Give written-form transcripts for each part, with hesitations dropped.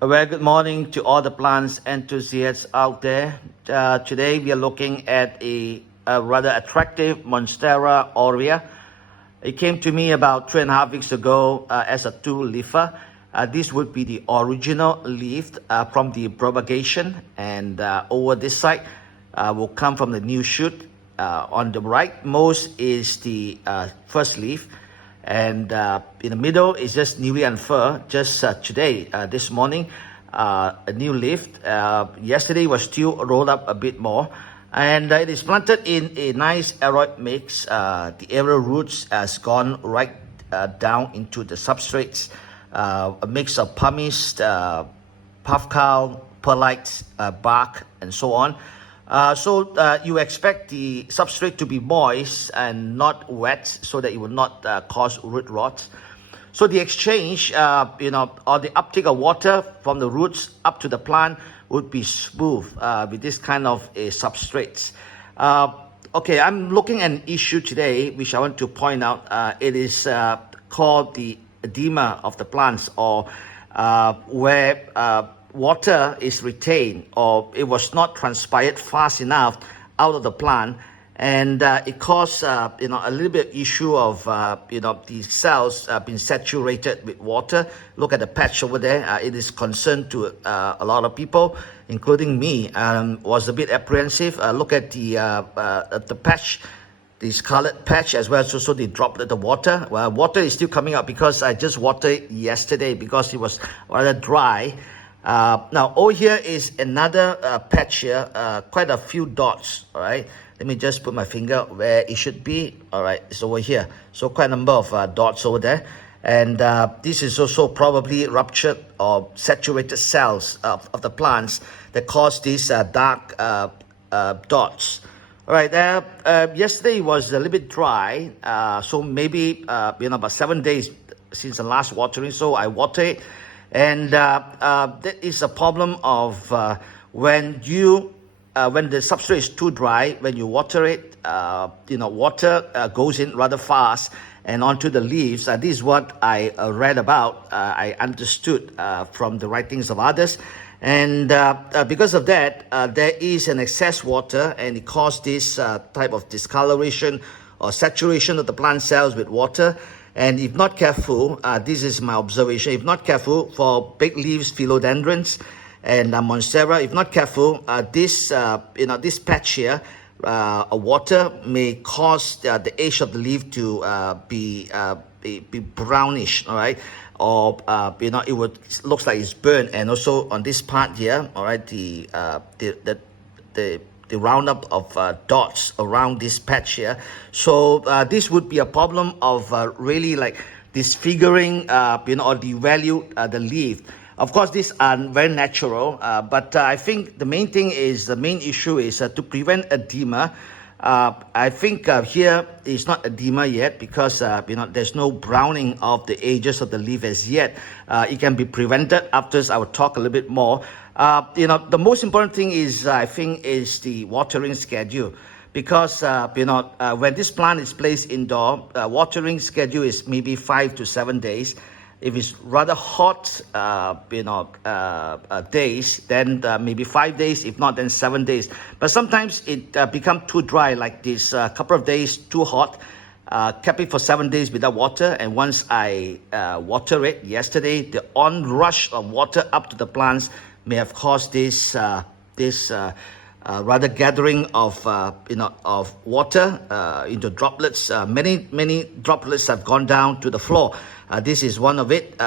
A very good morning to all the plants enthusiasts out there. Today we are looking at a rather attractive Monstera aurea. It came to me about 3.5 weeks ago as a two-leafer. This would be the original leaf from the propagation, and over this side will come from the new shoot. On the right most is the first leaf, and in the middle is just newly unfurled just today, this morning, a new leaf. Yesterday was still rolled up a bit more, and it is planted in a nice aroid mix. The aerial roots has gone right down into the substrates, a mix of pumice, puffcow, perlite, bark, and so on. So you expect the substrate to be moist and not wet, so that it will not cause root rot. So the exchange, or the uptake of water from the roots up to the plant would be smooth with this kind of a substrate. Okay, I'm looking at an issue today which I want to point out. It is called the edema of the plants, or where water is retained, or it was not transpired fast enough out of the plant, and it caused a little bit issue of the cells being saturated with water. Look at the patch over there. It is concern to a lot of people, including me. Was a bit apprehensive. Look at the patch, the scarlet patch as well. So the droplet of water. Well, water is still coming out because I just watered yesterday because it was rather dry. Now over here is another patch here, quite a few dots. All right, let me just put my finger where it should be. All right, it's over here, so quite a number of dots over there, and this is also probably ruptured or saturated cells of the plants that cause these dark dots. All right, yesterday was a little bit dry, so maybe about 7 days since the last watering, so I water it. And that is a problem of when the substrate is too dry, when you water it, water goes in rather fast and onto the leaves. This is what I read about, I understood from the writings of others. And because of that, there is an excess water, and it caused this type of discoloration or saturation of the plant cells with water. And if not careful, this is my observation, if not careful for big leaves, Philodendrons and Monstera, if not careful, this patch here, water may cause the edge of the leaf to be brownish, all right? Or it would looks like it's burnt. And also on this part here, all right, the roundup of dots around this patch here. So this would be a problem of really like disfiguring, or devalue the leaf. Of course, these are very natural, but I think the main issue is to prevent edema. I think here it's not edema yet because there's no browning of the edges of the leaf as yet. It can be prevented. After I will talk a little bit more. The most important thing is, I think, is the watering schedule, because when this plant is placed indoor, watering schedule is maybe 5 to 7 days. If it's rather hot days, then maybe 5 days. If not, then 7 days. But sometimes it becomes too dry, like this couple of days too hot. Kept it for 7 days without water, and once I water it yesterday, the onrush of water up to the plants may have caused this rather gathering of water into droplets. Many droplets have gone down to the floor. This is one of it.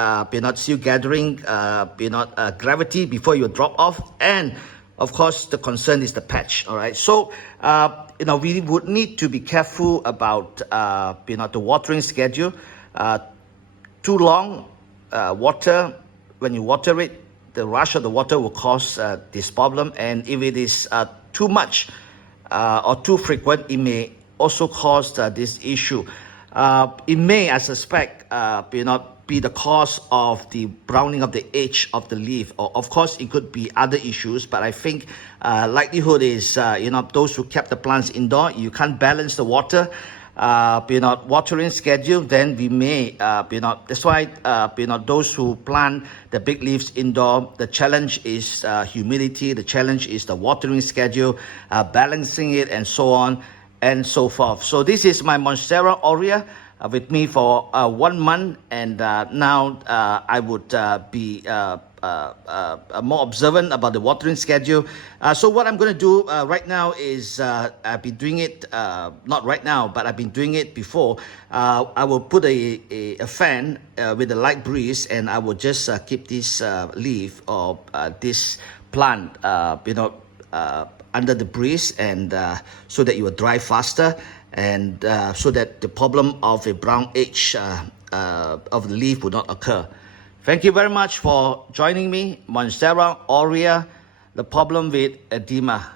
Still gathering gravity before you drop off, and of course the concern is the patch. All right, so we would need to be careful about the watering schedule. Too long water, when you water it, the rush of the water will cause this problem. And if it is too much or too frequent, it may also cause this issue. It may, I suspect, be the cause of the browning of the edge of the leaf. Or, of course, it could be other issues, but I think likelihood is, those who kept the plants indoor, you can't balance the water. watering schedule, then we may, that's why, those who plant the big leaves indoor, the challenge is humidity, the challenge is the watering schedule, balancing it, and so on and so forth. So this is my Monstera aurea with me for 1 month, and now I would be more observant about the watering schedule. So what I'm going to do right now is I've been doing it, not right now, but I've been doing it before. I will put a fan with a light breeze, and I will just keep this leaf or this plant, under the breeze, and so that it will dry faster, and so that the problem of a brown edge of the leaf will not occur. Thank you very much for joining me. Monstera aurea, the problem with edema.